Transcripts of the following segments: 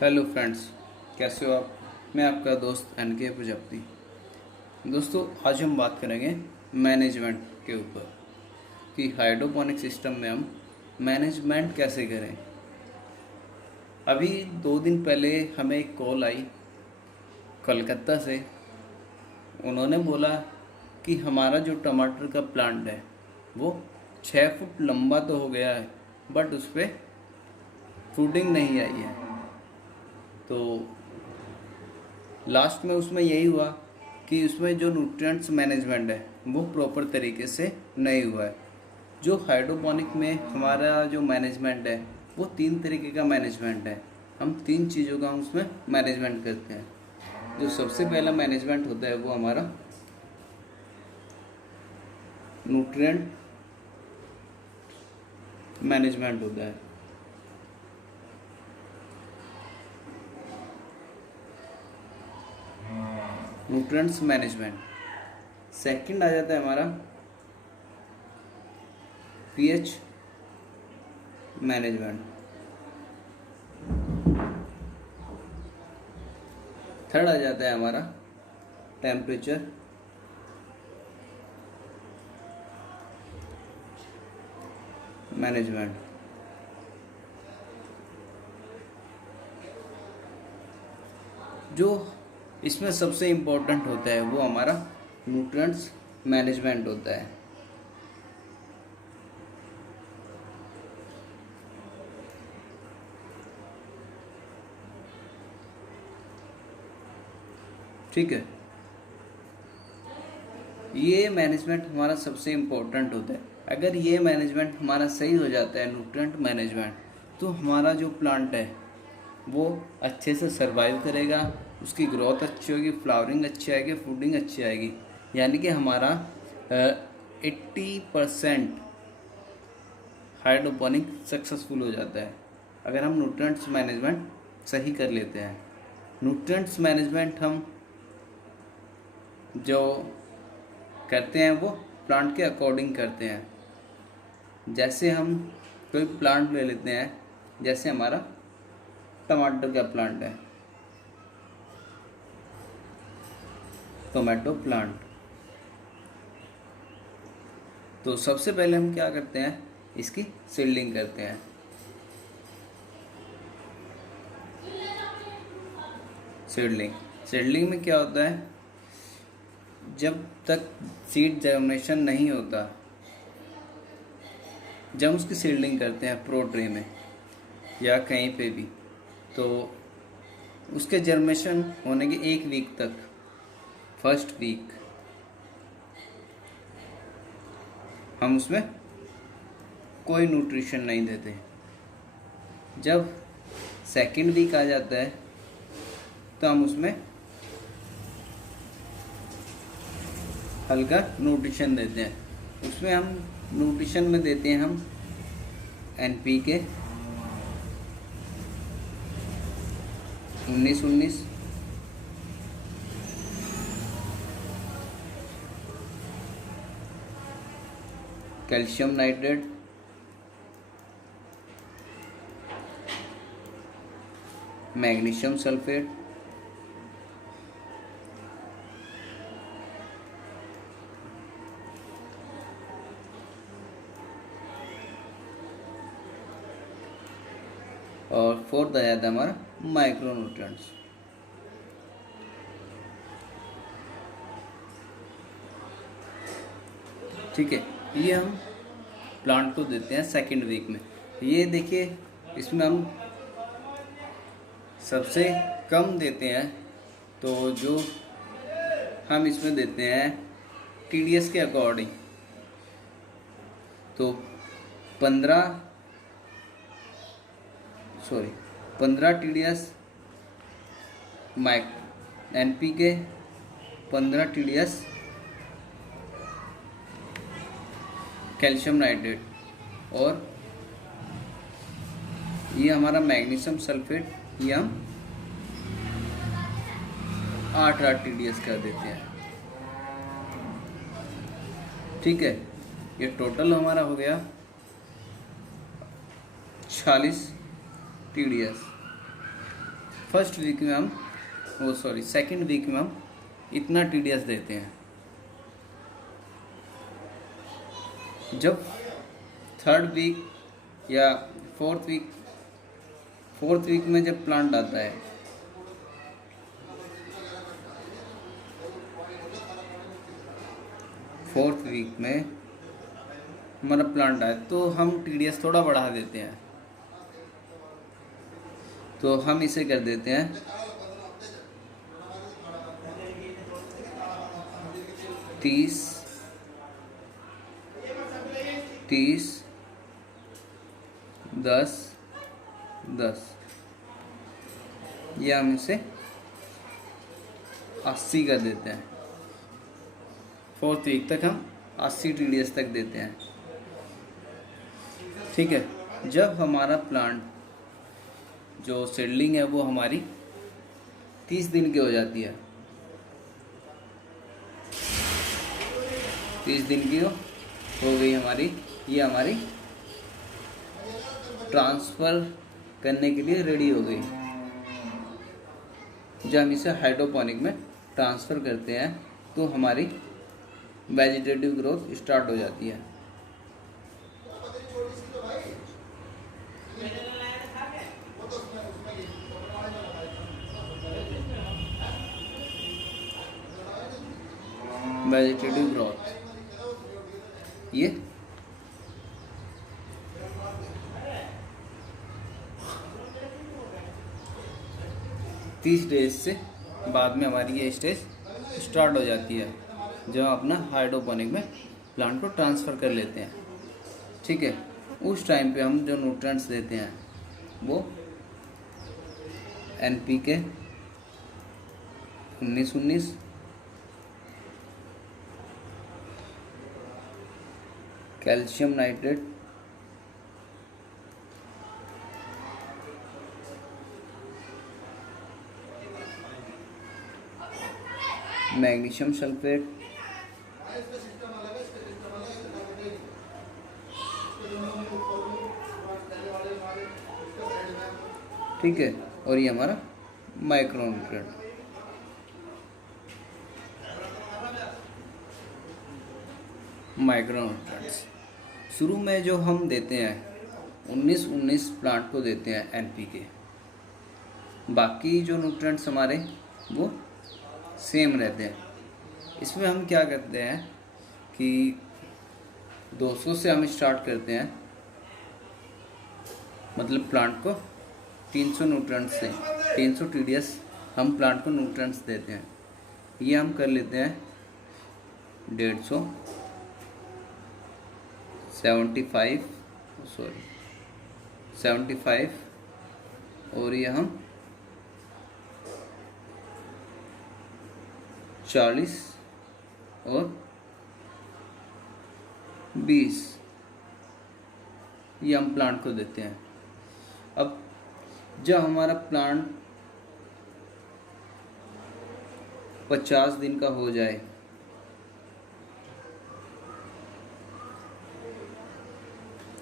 Hello friends, कैसे हो आप। मैं आपका दोस्त NK प्रजापति। दोस्तों, आज हम बात करेंगे मैनेजमेंट के ऊपर कि हाइड्रोपोनिक सिस्टम में हम मैनेजमेंट कैसे करें। अभी 2 दिन पहले हमें एक कॉल आई कलकत्ता से। उन्होंने बोला कि हमारा जो टमाटर का प्लांट है वो 6 फुट लंबा तो हो गया है, बट उस पर फ्रूटिंग नहीं आई है। तो लास्ट में उसमें यही हुआ कि उसमें जो न्यूट्रिएंट्स मैनेजमेंट है वो प्रॉपर तरीके से नहीं हुआ है। जो हाइड्रोपोनिक में हमारा जो मैनेजमेंट है वो 3 तरीके का मैनेजमेंट है। हम 3 चीज़ों का हम उसमें मैनेजमेंट करते हैं। जो सबसे पहला मैनेजमेंट होता है वो हमारा न्यूट्रिएंट मैनेजमेंट होता है। Nutrients management. सेकंड आ जाता है हमारा पीएच मैनेजमेंट। थर्ड आ जाता है हमारा टेम्परेचर मैनेजमेंट। जो इसमें सबसे इम्पोर्टेंट होता है वो हमारा न्यूट्रिएंट्स मैनेजमेंट होता है। ठीक है, ये मैनेजमेंट हमारा सबसे इम्पोर्टेंट होता है। अगर ये मैनेजमेंट हमारा सही हो जाता है, न्यूट्रिएंट मैनेजमेंट, तो हमारा जो प्लांट है वो अच्छे से सर्वाइव करेगा, उसकी ग्रोथ अच्छी होगी, फ्लावरिंग अच्छी आएगी, फ्रूटिंग अच्छी आएगी। यानी कि हमारा 80% हाइड्रोपोनिक सक्सेसफुल हो जाता है अगर हम न्यूट्रिएंट्स मैनेजमेंट सही कर लेते हैं। न्यूट्रिएंट्स मैनेजमेंट हम जो करते हैं वो प्लांट के अकॉर्डिंग करते हैं। जैसे हम कोई प्लांट ले लेते हैं, जैसे हमारा टमाटर का प्लांट है, टोमेटो प्लांट। तो सबसे पहले हम क्या करते हैं, इसकी सीडलिंग करते हैं। सीडलिंग में क्या होता है, जब तक सीड जर्मिनेशन नहीं होता, जब उसकी सीडलिंग करते हैं प्रो ट्रे में या कहीं पे भी, तो उसके जर्मिनेशन होने के 1 वीक तक, फर्स्ट वीक, हम उसमें कोई न्यूट्रिशन नहीं देते। जब सेकंड वीक आ जाता है तो हम उसमें हल्का न्यूट्रिशन देते हैं। उसमें हम न्यूट्रिशन में देते हैं हम NPK 19-19, calcium nitrate, magnesium sulphate, और फोर्थ आ जाता है हमारा माइक्रो न्यूट्रिएंट्स। ठीक है, ये हम प्लांट को देते हैं सेकंड वीक में। ये देखिए, इसमें हम सबसे कम देते हैं, तो जो हम इसमें देते हैं TDS के अकॉर्डिंग, तो 15 TDS NPK, 15 TDS calcium nitrate, और ये हमारा मैग्नीशियम सल्फेट, ये हम 8 TDS कर देते हैं। ठीक है, ये टोटल हमारा हो गया 46 TDS। फर्स्ट वीक में हम सेकंड वीक में हम इतना टीडीएस देते हैं। जब थर्ड वीक या फोर्थ वीक में जब प्लांट आता है, फोर्थ वीक में हमारा प्लांट आए तो हम टीडीएस थोड़ा बढ़ा देते हैं। तो हम इसे कर देते हैं 30 30 10 10, या हम इसे 80 कर देते हैं। फोर्थ वीक तक हम 80 टीडीएस तक देते हैं। ठीक है। जब हमारा प्लांट जो सीडलिंग है वो हमारी 30 दिन की हो जाती है, 30 दिन की हो गई हमारी, ये हमारी ट्रांसफ़र करने के लिए रेडी हो गई। जब हम इसे हाइड्रोपोनिक में ट्रांसफ़र करते हैं तो हमारी वेजिटेटिव ग्रोथ स्टार्ट हो जाती है। वेजिटेटिव ग्रोथ ये तीस डेज से बाद में हमारी ये स्टेज स्टार्ट हो जाती है, जब हम अपना हाइड्रोपोनिक में प्लांट को ट्रांसफ़र कर लेते हैं। ठीक है। उस टाइम पे हम जो न्यूट्रिएंट्स देते हैं वो NPK 19-19, calcium nitrate, magnesium sulphate, ठीक है, और ये हमारा माइक्रोन्यूट्रिएंट। माइक्रोन्यूट्रिएंट्स शुरू में जो हम देते हैं 19-19 प्लांट को देते हैं NPK। बाकी जो न्यूट्रिएंट्स हमारे वो सेम रहते हैं। इसमें हम क्या करते हैं कि 200 से हम स्टार्ट करते हैं, मतलब प्लांट को 300 न्यूट्रिएंट्स से 300 TDS हम प्लांट को न्यूट्रिएंट्स देते हैं। ये हम कर लेते हैं 150 75 और ये हम 40 और 20 ये हम प्लांट को देते हैं। अब जब हमारा प्लांट 50 दिन का हो जाए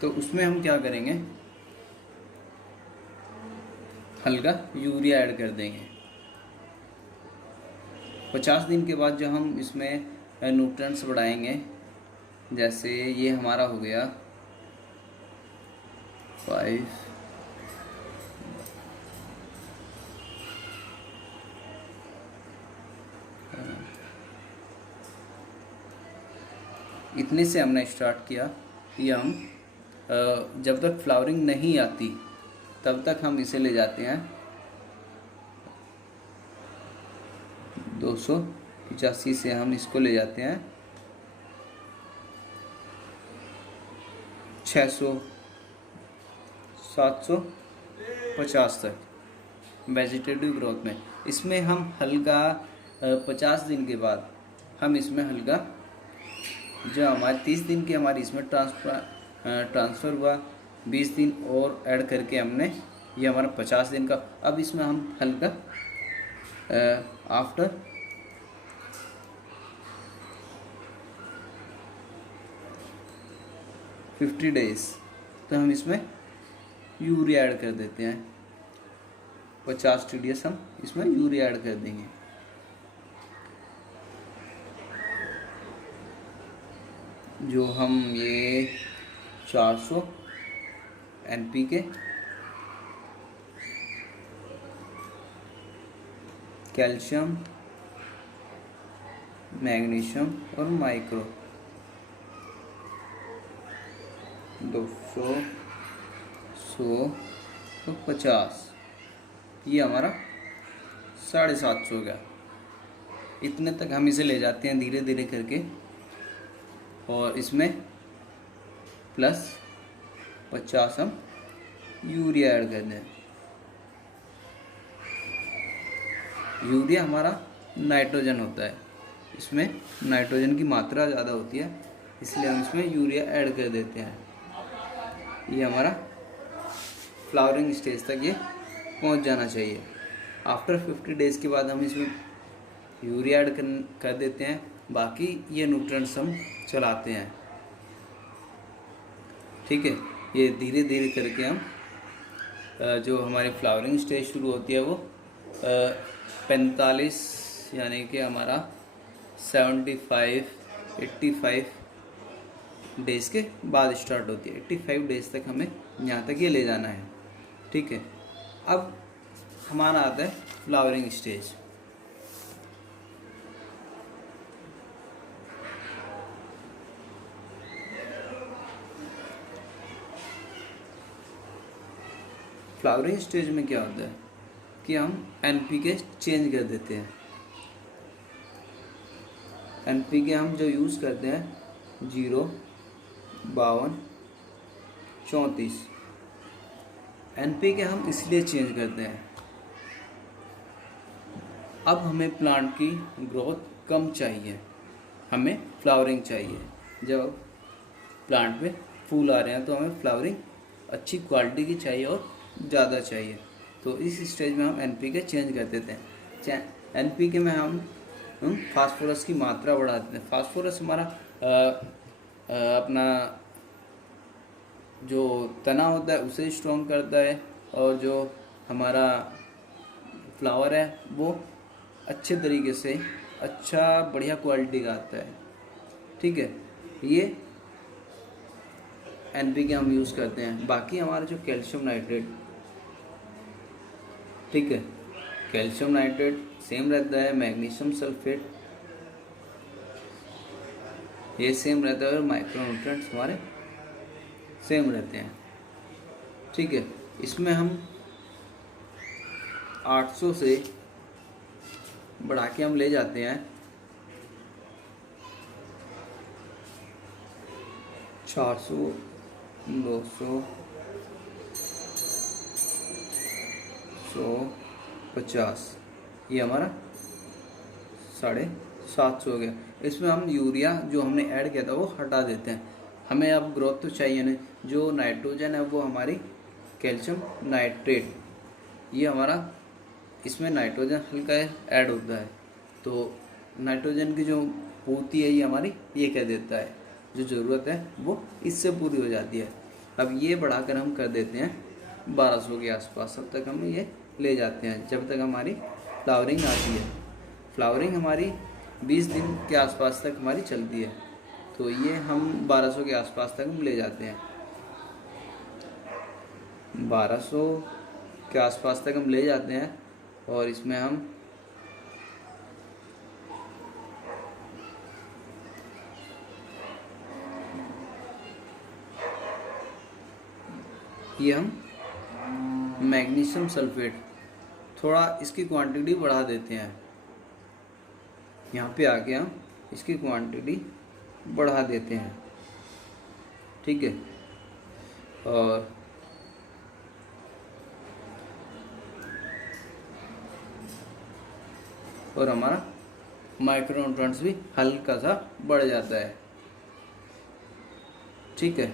तो उसमें हम क्या करेंगे, हल्का यूरिया ऐड कर देंगे। 50 दिन के बाद जब हम इसमें न्यूट्रिएंट्स बढ़ाएंगे, जैसे ये हमारा हो गया 5 इतने से हमने स्टार्ट किया। ये हम जब तक फ्लावरिंग नहीं आती तब तक हम इसे ले जाते हैं 285 से हम इसको ले जाते हैं 600 750 तक वेजिटेटिव ग्रोथ में। इसमें हम हल्का 50 दिन के बाद हम इसमें हल्का जो हमारे 30 दिन की हमारी इसमें ट्रांसफ़र हुआ, 20 दिन और ऐड करके हमने ये हमारा 50 दिन का। अब इसमें हम हल्का आफ्टर 50 डेज तो हम इसमें यूरिया ऐड कर देते हैं 50 TDS हम इसमें यूरिया ऐड कर देंगे। जो हम ये 400 NPK, कैल्शियम, मैग्नीशियम और माइक्रो 200, 100 और 50, ये हमारा 750 हो गया। इतने तक हम इसे ले जाते हैं धीरे धीरे करके, और इसमें प्लस 50 हम यूरिया ऐड कर दें। यूरिया हमारा नाइट्रोजन होता है, इसमें नाइट्रोजन की मात्रा ज़्यादा होती है, इसलिए हम इसमें यूरिया ऐड कर देते हैं। ये हमारा फ्लावरिंग स्टेज तक ये पहुंच जाना चाहिए। आफ्टर 50 डेज़ के बाद हम इसमें यूरिया ऐड कर देते हैं, बाकी ये न्यूट्रिएंट्स हम चलाते हैं। ठीक है, ये धीरे धीरे करके हम जो हमारी फ्लावरिंग स्टेज शुरू होती है वो 45 यानी कि हमारा 85 डेज़ के बाद स्टार्ट होती है। 85 डेज़ तक हमें यहाँ तक ये ले जाना है। ठीक है, अब हमारा आता है फ्लावरिंग स्टेज। फ्लावरिंग स्टेज में क्या होता है कि हम NPK चेंज कर देते हैं। NPK हम जो यूज़ करते हैं 0, 52, 34 NPK हम इसलिए चेंज करते हैं, अब हमें प्लांट की ग्रोथ कम चाहिए, हमें फ्लावरिंग चाहिए। जब प्लांट में फूल आ रहे हैं तो हमें फ्लावरिंग अच्छी क्वालिटी की चाहिए और ज़्यादा चाहिए, तो इस स्टेज में हम NPK चेंज कर देते हैं। NPK में हम फास्फोरस की मात्रा बढ़ा देते हैं। फास्फोरस हमारा अपना जो तना होता है उसे स्ट्रॉन्ग करता है, और जो हमारा फ्लावर है वो अच्छे तरीके से अच्छा बढ़िया क्वालिटी का आता है। ठीक है, ये NPK हम यूज़ करते हैं। बाकी हमारा जो कैल्शियम नाइट्रेट, ठीक है, कैल्शियम नाइट्रेट सेम रहता है, मैग्नीशियम सल्फेट ये सेम रहता है, और माइक्रोन्यूट्रिएंट्स हमारे सेम रहते हैं। ठीक है, इसमें हम 800 से बढ़ा के हम ले जाते हैं 400, 200, 150, ये हमारा 750 हो गया। इसमें हम यूरिया जो हमने ऐड किया था वो हटा देते हैं। हमें अब ग्रोथ तो चाहिए नहीं, जो नाइट्रोजन है वो हमारी कैल्शियम नाइट्रेट, ये हमारा इसमें नाइट्रोजन हल्का ऐड होता है, तो नाइट्रोजन की जो पूर्ति है ये हमारी ये कह देता है, जो ज़रूरत है वो इससे पूरी हो जाती है। अब ये बढ़ाकर हम कर देते हैं 1200 के आसपास, तब तक हम ये ले जाते हैं जब तक हमारी फ्लावरिंग आती है। फ्लावरिंग हमारी 20 दिन के आसपास तक हमारी चलती है, तो ये हम 1200 के आसपास तक हम ले जाते हैं। 1200 के आसपास तक हम ले जाते हैं, और इसमें हम ये हम मैग्नीशियम सल्फेट थोड़ा इसकी क्वांटिटी बढ़ा देते हैं। यहाँ पे आके हम इसकी क्वांटिटी बढ़ा देते हैं। ठीक है, और हमारा माइक्रोन्यूट्रिएंट्स भी हल्का सा बढ़ जाता है। ठीक है,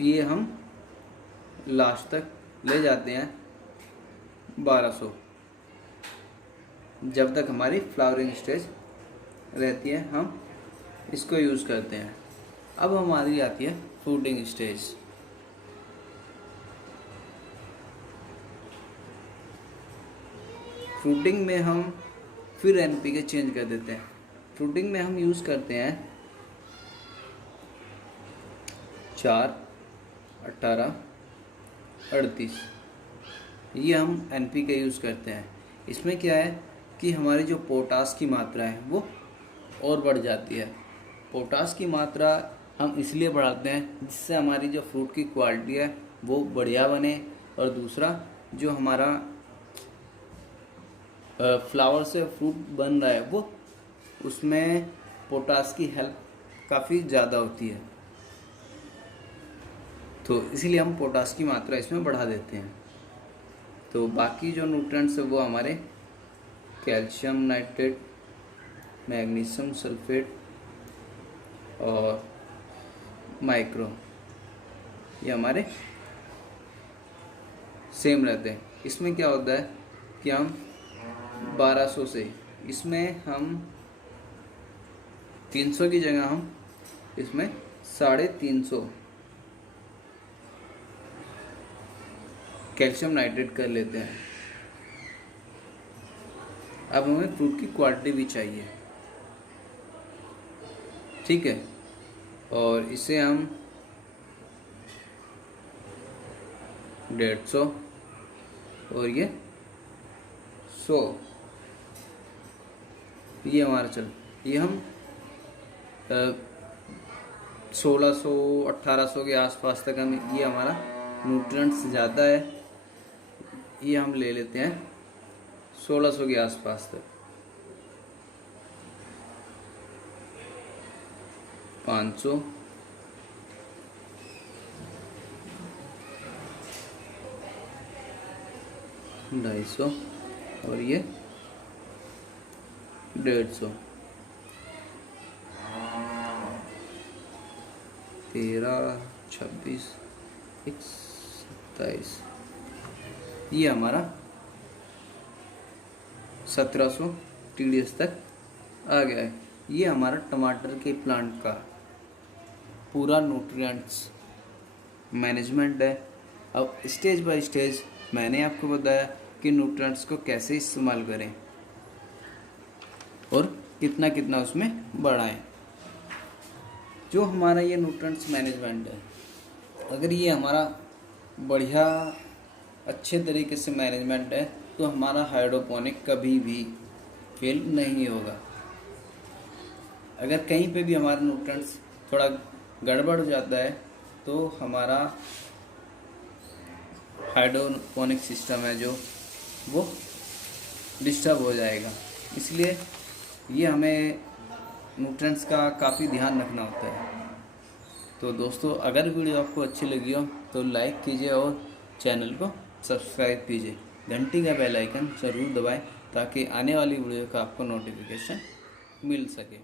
ये हम लास्ट तक ले जाते हैं 1200, जब तक हमारी फ्लावरिंग स्टेज रहती है हम इसको यूज़ करते हैं। अब हमारी आती है फ्रूटिंग स्टेज। फ्रूटिंग में हम फिर NPK चेंज कर देते हैं। फ्रूटिंग में हम यूज़ करते हैं 4, 18, 38, ये हम NPK यूज़ करते हैं। इसमें क्या है कि हमारी जो पोटास की मात्रा है वो और बढ़ जाती है। पोटास की मात्रा हम इसलिए बढ़ाते हैं जिससे हमारी जो फ्रूट की क्वालिटी है वो बढ़िया बने, और दूसरा जो हमारा फ्लावर से फ्रूट बन रहा है वो उसमें पोटास की हेल्प काफ़ी ज़्यादा होती है, तो इसीलिए हम पोटास की मात्रा इसमें बढ़ा देते हैं। तो बाकी जो न्यूट्रिएंट्स है वो हमारे कैल्शियम नाइट्रेट, मैग्नीशियम सल्फेट और माइक्रो, ये हमारे सेम रहते हैं। इसमें क्या होता है कि हम 1200 से, इसमें हम 300 की जगह हम इसमें 350 कैल्शियम नाइट्रेट कर लेते हैं। अब हमें फ्रूट की क्वालिटी भी चाहिए, ठीक है, और इसे हम 150 और ये 100, ये हमारा चल, ये हम 1600 1800 के आसपास तक हम, ये हमारा न्यूट्रिएंट्स ज़्यादा है, ये हम ले लेते हैं 1600 के आसपास तक। 500, 250 और ये 150, 13, 26, 27, ये हमारा 1700 TDS तक आ गया है। ये हमारा टमाटर के प्लांट का पूरा न्यूट्रिएंट्स मैनेजमेंट है। अब स्टेज बाय स्टेज मैंने आपको बताया कि न्यूट्रिएंट्स को कैसे इस्तेमाल करें और कितना कितना उसमें बढ़ाएं। जो हमारा ये न्यूट्रिएंट्स मैनेजमेंट है, अगर ये हमारा बढ़िया अच्छे तरीके से मैनेजमेंट है तो हमारा हाइड्रोपोनिक कभी भी फेल नहीं होगा। अगर कहीं पे भी हमारा न्यूट्रिएंट्स थोड़ा गड़बड़ हो जाता है तो हमारा हाइड्रोपोनिक सिस्टम है जो वो डिस्टर्ब हो जाएगा। इसलिए ये हमें न्यूट्रिएंट्स का काफ़ी ध्यान रखना होता है। तो दोस्तों, अगर वीडियो आपको अच्छी लगी हो तो लाइक कीजिए और चैनल को सब्सक्राइब कीजिए। घंटी का बेल आइकन ज़रूर दबाएं ताकि आने वाली वीडियो का आपको नोटिफिकेशन मिल सके।